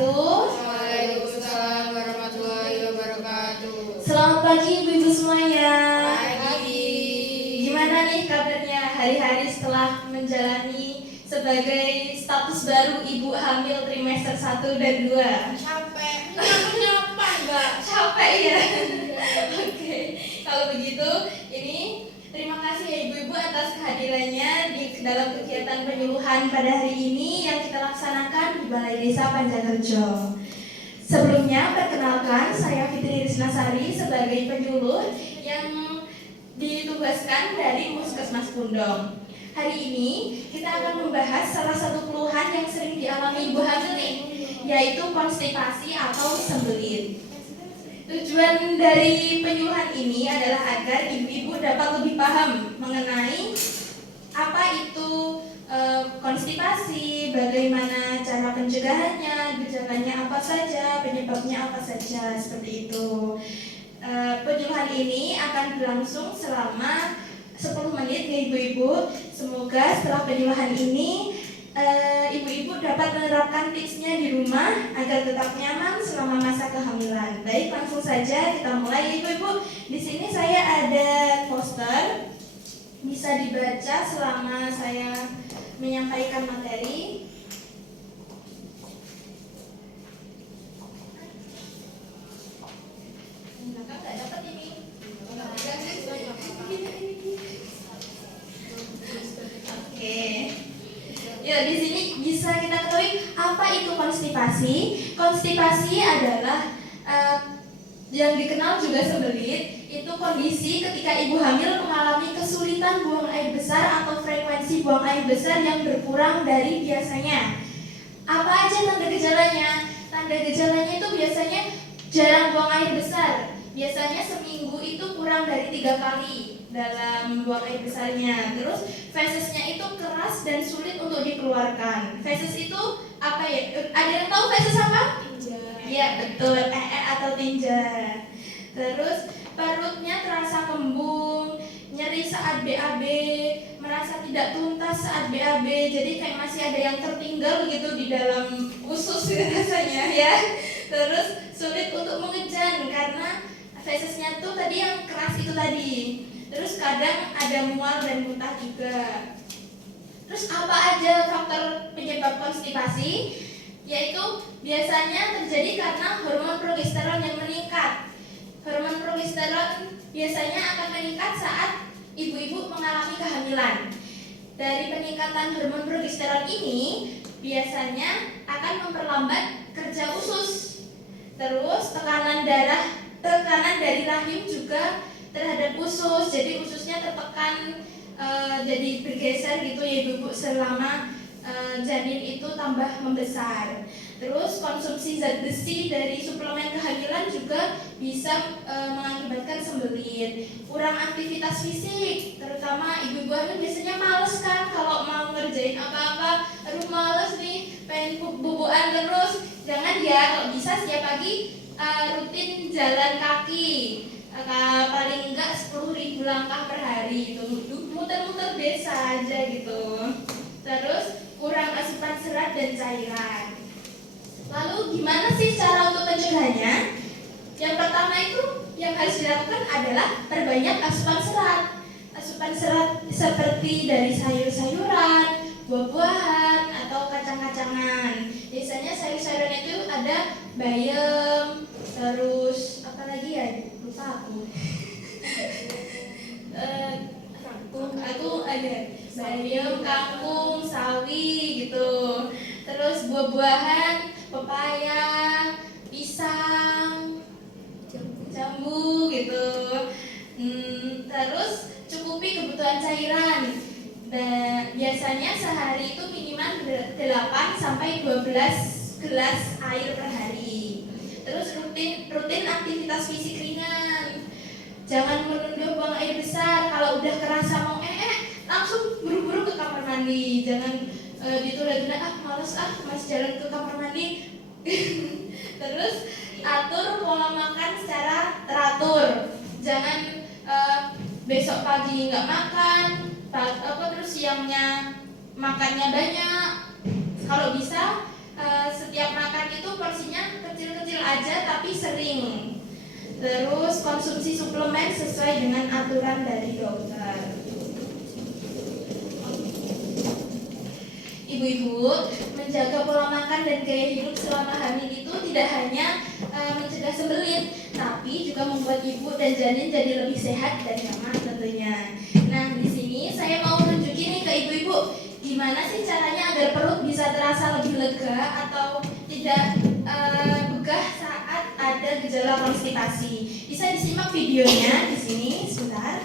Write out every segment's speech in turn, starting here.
wabarakatuh. Waalaikumsalam warahmatullahi wabarakatuh. Selamat pagi ibu-ibu semuanya. Pagi. Gimana nih kabarnya hari-hari setelah menjalani sebagai status baru ibu hamil trimester 1 dan 2? Capek. Nyapa enggak? Capek ya? Oke, kalau begitu ini terima kasih ya ibu-ibu atas kehadirannya di dalam kegiatan penyuluhan pada hari ini yang kita laksanakan di Balai Desa Panjangkerjo. Sebelumnya, perkenalkan saya Fitri Risnasari sebagai penyuluh yang ditugaskan dari Puskesmas Pundong. Hari ini kita akan membahas salah satu keluhan yang sering dialami ibu hamil nih, yaitu konstipasi atau sembelit. Tujuan dari penyuluhan ini adalah agar ibu-ibu dapat lebih paham mengenai apa itu konstipasi, bagaimana cara pencegahannya, gejalanya apa saja, penyebabnya apa saja, seperti itu. Penyuluhan ini akan berlangsung selama 10 menit nih ibu-ibu. Semoga setelah penyuluhan ini ibu-ibu dapat menerapkan tipsnya di rumah agar tetap nyaman selama masa kehamilan. Baik, langsung saja kita mulai ibu-ibu. Di sini saya ada poster, bisa dibaca selama saya menyampaikan materi. Nggak dapat ini. Oke. Ya, di sini bisa kita ketahui apa itu konstipasi. Konstipasi adalah yang dikenal juga sembelit. Itu kondisi ketika ibu hamil mengalami kesulitan buang air besar atau frekuensi buang air besar yang berkurang dari biasanya. Apa aja tanda gejalanya? Tanda gejalanya itu biasanya jarang buang air besar. Biasanya seminggu itu kurang dari 3 kali dalam buang air besarnya. Terus fesesnya itu keras dan sulit untuk dikeluarkan. Feses itu apa ya? Ada yang tahu feses apa? Tinja. Iya betul, atau tinja. Terus perutnya terasa kembung, nyeri saat BAB, merasa tidak tuntas saat BAB. Jadi kayak masih ada yang tertinggal gitu di dalam usus rasanya ya. Terus sulit untuk mengejan karena fesesnya tuh tadi yang keras itu tadi. Terus kadang ada mual dan muntah juga. Terus apa aja faktor penyebab konstipasi? Yaitu biasanya terjadi karena hormon progesteron yang meningkat. Hormon progesteron biasanya akan meningkat saat ibu-ibu mengalami kehamilan. Dari peningkatan hormon progesteron ini biasanya akan memperlambat kerja usus. Terus tekanan dari rahim juga terhadap usus, jadi ususnya tertekan, jadi bergeser gitu ya ibu-ibu selama janin itu tambah membesar. Terus konsumsi zat besi dari suplemen kehamilan juga bisa mengakibatkan sembelit. Kurang aktivitas fisik, terutama ibu-ibu hamil biasanya males kan kalau mau ngerjain apa-apa. Aduh males nih, pengen bubuan terus. Jangan ya, kalau bisa setiap pagi rutin jalan kaki. Paling enggak 10.000 langkah per hari gitu. Muter-muter desa aja gitu. Terus kurang asupan serat dan cairan. Lalu gimana sih cara untuk pencegahannya? Yang pertama itu yang harus dilakukan adalah perbanyak asupan serat. Asupan serat seperti dari sayur-sayuran, buah-buahan, atau kacang-kacangan. Biasanya sayur-sayuran itu ada bayam, terus apa lagi ya? Lupa aku. Aku ada bayam, kangkung, sawi gitu. Terus buah-buahan, pepaya, pisang, jambu gitu. Terus cukupi kebutuhan cairan. Dan biasanya sehari itu minimal 8 sampai 12 gelas air per hari. Terus rutin aktivitas fisik ringan. Jangan menunda buang air besar. Kalau udah kerasa mau langsung buru-buru ke kamar mandi. Jangan ditunda-tunda, males masih jalan ke kamar mandi. Terus atur pola makan secara teratur. Jangan besok pagi nggak makan, terus siangnya makannya banyak. Kalau bisa setiap makan itu porsinya kecil-kecil aja tapi sering. Terus konsumsi suplemen sesuai dengan aturan dari dokter. Ibu-ibu, menjaga pola makan dan gaya hidup selama hamil itu tidak hanya mencegah sembelit, tapi juga membuat ibu dan janin jadi lebih sehat dan nyaman tentunya. Nah, di sini saya mau tunjukin nih ke ibu-ibu, gimana sih caranya agar perut bisa terasa lebih lega atau tidak begah saat ada gejala konstipasi. Bisa disimak videonya di sini, sebentar.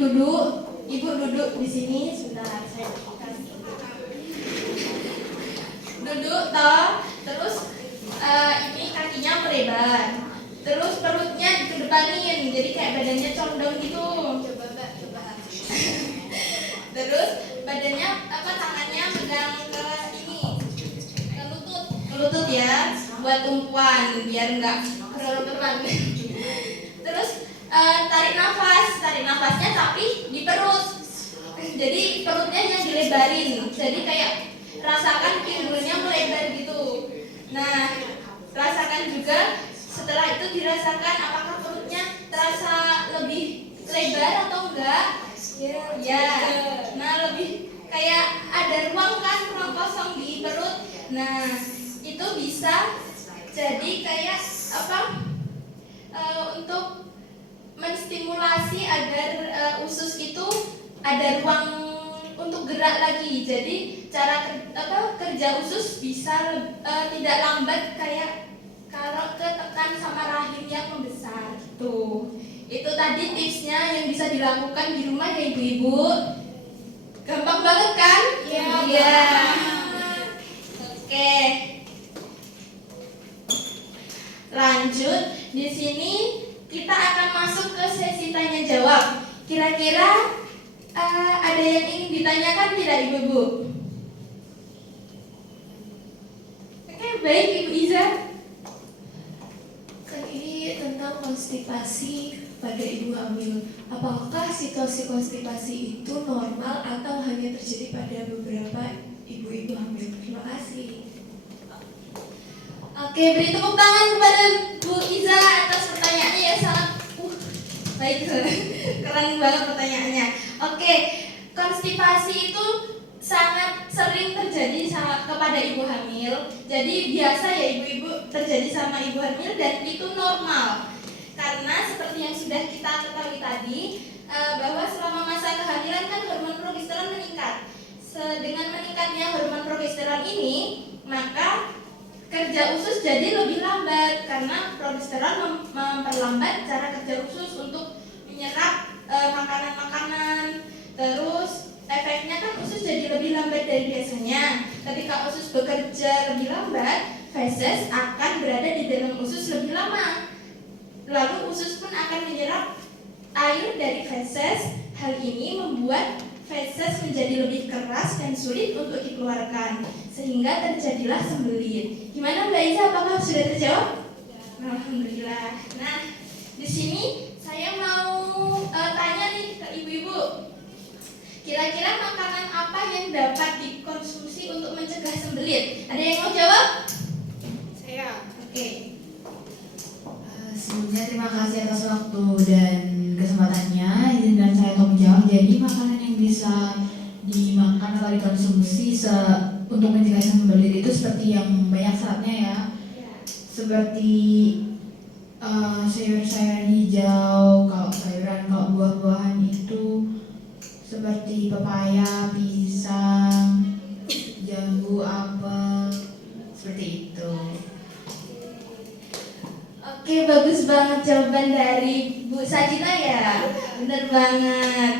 Duduk, ibu duduk di sini sebentar. Saya duduk toh, terus ini kakinya melebar, terus perutnya dikedepanin, jadi kayak badannya condong gitu. Terus badannya tangannya megang ke ini, ke lutut ya, buat tumpuan biar nggak kerokan. Terus tarik nafasnya tapi di perut. Jadi perutnya yang dilebarin. Jadi kayak rasakan pinggulnya melebar gitu. Nah, rasakan juga setelah itu dirasakan apakah perutnya terasa lebih lebar atau enggak? Ya. Nah, lebih kayak ada ruang kosong di perut. Nah, itu bisa jadi kayak untuk menstimulasi agar usus itu ada ruang untuk gerak lagi. Jadi cara kerja usus bisa tidak lambat kayak kalau ketekan sama rahim yang membesar gitu. Itu tadi tipsnya yang bisa dilakukan di rumah ya ibu-ibu. Gampang banget kan? Iya. Oke. Lanjut, di sini kita akan masuk ke sesi tanya jawab. Kira-kira ada yang ingin ditanyakan tidak ibu-ibu? Oke, baik Ibu Iza. Ini tentang konstipasi pada ibu hamil. Apakah situasi konstipasi itu normal atau hanya terjadi pada beberapa ibu-ibu hamil? Terima kasih. Oke, beri tepuk tangan kepada Bu Iza atas pertanyaannya ya, sangat baik, keren banget pertanyaannya. Oke, konstipasi itu sangat sering terjadi kepada ibu hamil. Jadi biasa ya ibu-ibu terjadi sama ibu hamil dan itu normal. Karena seperti yang sudah kita ketahui tadi, bahwa selama masa kehamilan kan hormon progesteron meningkat. Dengan meningkatnya hormon progesteron ini, maka kerja usus jadi lebih lambat karena progesteron memperlambat cara kerja usus untuk menyerap makanan-makanan. Terus efeknya kan usus jadi lebih lambat dari biasanya. Ketika usus bekerja lebih lambat, feses akan berada di dalam usus lebih lama. Lalu usus pun akan menyerap air dari feses. Hal ini membuat feses menjadi lebih keras dan sulit untuk dikeluarkan, sehingga terjadilah sembelit. Gimana Mbak Iza, apakah sudah terjawab? Alhamdulillah. Nah, di sini saya mau tanya nih ke ibu-ibu. Kira-kira makanan apa yang dapat dikonsumsi untuk mencegah sembelit? Ada yang mau jawab? Saya. Oke. Sebelumnya terima kasih atas waktu dan kesempatannya. Izinkan saya untuk menjawab. Jadi makanan yang bisa dimakan atau dikonsumsi untuk mencegah sembelit itu seperti yang banyak seratnya ya. Seperti sayur-sayuran hijau, kalau sayuran, kalau buah-buahan itu seperti pepaya, pisang, jambu, apel, seperti itu. Oke, bagus banget jawaban dari Bu Sajina ya. Bener banget.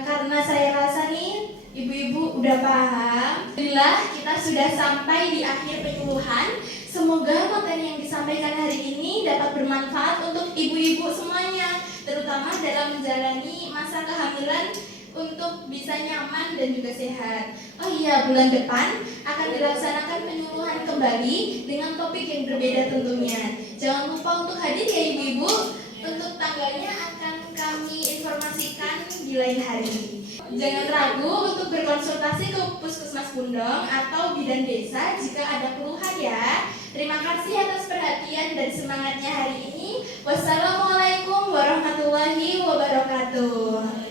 Karena saya rasa nih ibu-ibu udah paham. Alhamdulillah kita sudah sampai di akhir penyuluhan. Semoga materi yang disampaikan hari ini dapat bermanfaat untuk ibu-ibu semuanya. terutama dalam menjalani masa kehamilan untuk bisa nyaman dan juga sehat. Oh iya, bulan depan akan dilaksanakan penyuluhan kembali dengan topik yang berbeda tentunya. Jangan lupa untuk hadir ya ibu-ibu. Untuk tanggalnya akan kami informasikan di lain hari. Jangan ragu untuk berkonsultasi ke Puskesmas Pundong atau Bidan Desa jika ada keluhan ya. Terima kasih atas perhatian dan semangatnya hari ini. Wassalamualaikum warahmatullahi wabarakatuh.